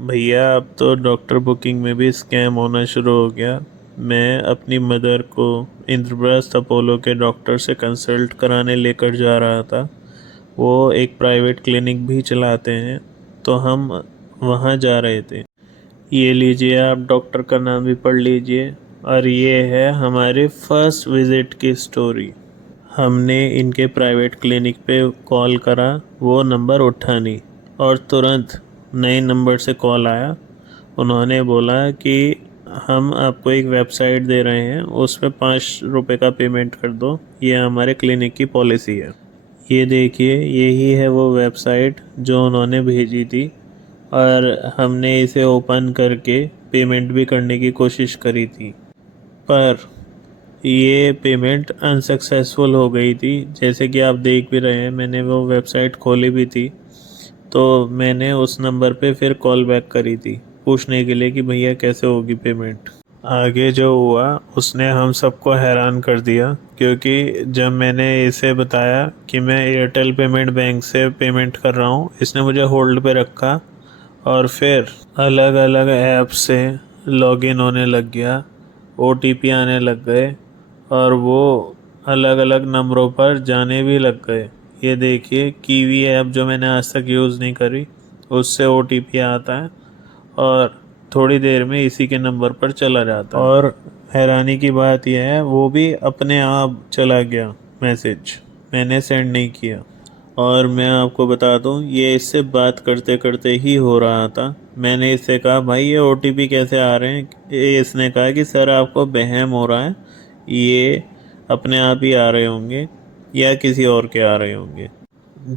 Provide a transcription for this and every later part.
भैया अब तो डॉक्टर बुकिंग में भी स्कैम होना शुरू हो गया। मैं अपनी मदर को इंद्रप्रस्थ अपोलो के डॉक्टर से कंसल्ट कराने लेकर जा रहा था। वो एक प्राइवेट क्लिनिक भी चलाते हैं, तो हम वहाँ जा रहे थे। ये लीजिए, आप डॉक्टर का नाम भी पढ़ लीजिए। और ये है हमारे फर्स्ट विज़िट की स्टोरी। हमने इनके प्राइवेट क्लिनिक पे कॉल करा, वो नंबर उठा नहीं, और तुरंत नए नंबर से कॉल आया। उन्होंने बोला कि हम आपको एक वेबसाइट दे रहे हैं, उस पर 5 रुपये का पेमेंट कर दो, ये हमारे क्लिनिक की पॉलिसी है। ये देखिए, यही है वो वेबसाइट जो उन्होंने भेजी थी, और हमने इसे ओपन करके पेमेंट भी करने की कोशिश करी थी, पर ये पेमेंट अनसक्सेसफुल हो गई थी। जैसे कि आप देख भी रहे हैं, मैंने वो वेबसाइट खोली भी थी, तो मैंने उस नंबर पे फिर कॉल बैक करी थी पूछने के लिए कि भैया कैसे होगी पेमेंट। आगे जो हुआ उसने हम सबको हैरान कर दिया, क्योंकि जब मैंने इसे बताया कि मैं एयरटेल पेमेंट बैंक से पेमेंट कर रहा हूँ, इसने मुझे होल्ड पे रखा और फिर अलग अलग ऐप से लॉगिन होने लग गया। ओटीपी आने लग गए और वो अलग अलग नंबरों पर जाने भी लग गए। ये देखिए, कीवी ऐप जो मैंने आज तक यूज़ नहीं करी, उससे ओटीपी आता है और थोड़ी देर में इसी के नंबर पर चला जाता है। और हैरानी की बात यह है, वो भी अपने आप चला गया मैसेज, मैंने सेंड नहीं किया। और मैं आपको बता दूं, ये इससे बात करते करते ही हो रहा था। मैंने इससे कहा, भाई ये ओटीपी कैसे आ रहे हैं? इसने कहा कि सर आपको वहम हो रहा है, ये अपने आप ही आ रहे होंगे या किसी और के आ रहे होंगे।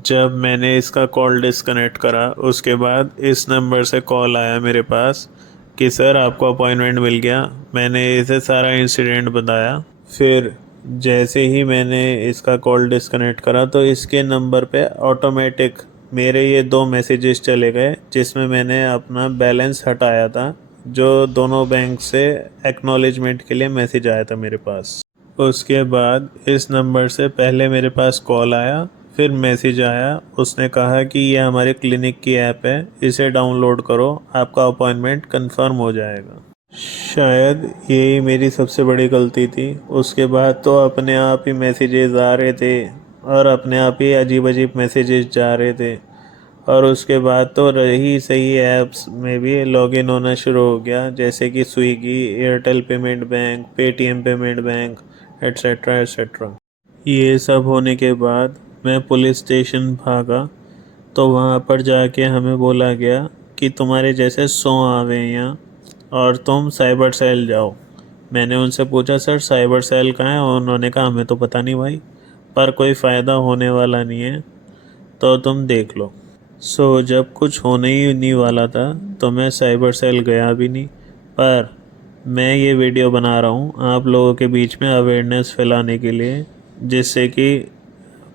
जब मैंने इसका कॉल डिस्कनेक्ट करा, उसके बाद इस नंबर से कॉल आया मेरे पास कि सर आपको अपॉइंटमेंट मिल गया। मैंने इसे सारा इंसिडेंट बताया। फिर जैसे ही मैंने इसका कॉल डिस्कनेक्ट करा, तो इसके नंबर पे ऑटोमेटिक मेरे ये 2 मैसेजेस चले गए, जिसमें मैंने अपना बैलेंस हटाया था, जो दोनों बैंक से एक्नॉलेजमेंट के लिए मैसेज आया था मेरे पास। उसके बाद इस नंबर से पहले मेरे पास कॉल आया, फिर मैसेज आया। उसने कहा कि ये हमारे क्लिनिक की ऐप है, इसे डाउनलोड करो, आपका अपॉइंटमेंट कंफर्म हो जाएगा। शायद यही मेरी सबसे बड़ी गलती थी। उसके बाद तो अपने आप ही मैसेजेस आ रहे थे और अपने आप ही अजीब अजीब मैसेजेस जा रहे थे। और उसके बाद तो रही सही ऐप्स में भी लॉगिन होना शुरू हो गया, जैसे कि Swiggy, Airtel payment bank, Paytm payment bank, etcetera etcetera. ये सब होने के बाद मैं पुलिस स्टेशन भागा, तो वहाँ पर जाके हमें बोला गया कि तुम्हारे जैसे 100 आवे हैं यहाँ, और तुम साइबर सेल जाओ। मैंने उनसे पूछा, सर साइबर सेल कहाँ है? उन्होंने कहा, हमें तो पता नहीं भाई, पर कोई फ़ायदा होने वाला नहीं है, तो तुम देख लो। जब कुछ होने ही नहीं वाला था, तो मैं साइबर सेल गया भी नहीं। पर मैं ये वीडियो बना रहा हूँ आप लोगों के बीच में अवेयरनेस फैलाने के लिए, जिससे कि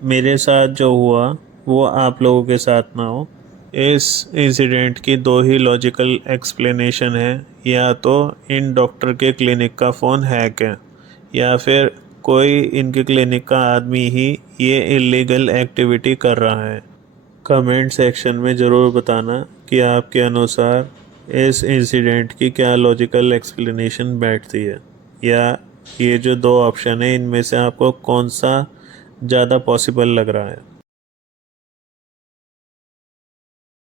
मेरे साथ जो हुआ वो आप लोगों के साथ ना हो। इस इंसिडेंट की 2 ही लॉजिकल एक्सप्लेनेशन है, या तो इन डॉक्टर के क्लिनिक का फ़ोन हैक है, या फिर कोई इनके क्लिनिक का आदमी ही ये इलीगल एक्टिविटी कर रहा है। कमेंट सेक्शन में ज़रूर बताना कि आपके अनुसार इस इंसिडेंट की क्या लॉजिकल एक्सप्लेनेशन बैठती है, या ये जो 2 ऑप्शन है इनमें से आपको कौन सा ज़्यादा पॉसिबल लग रहा है।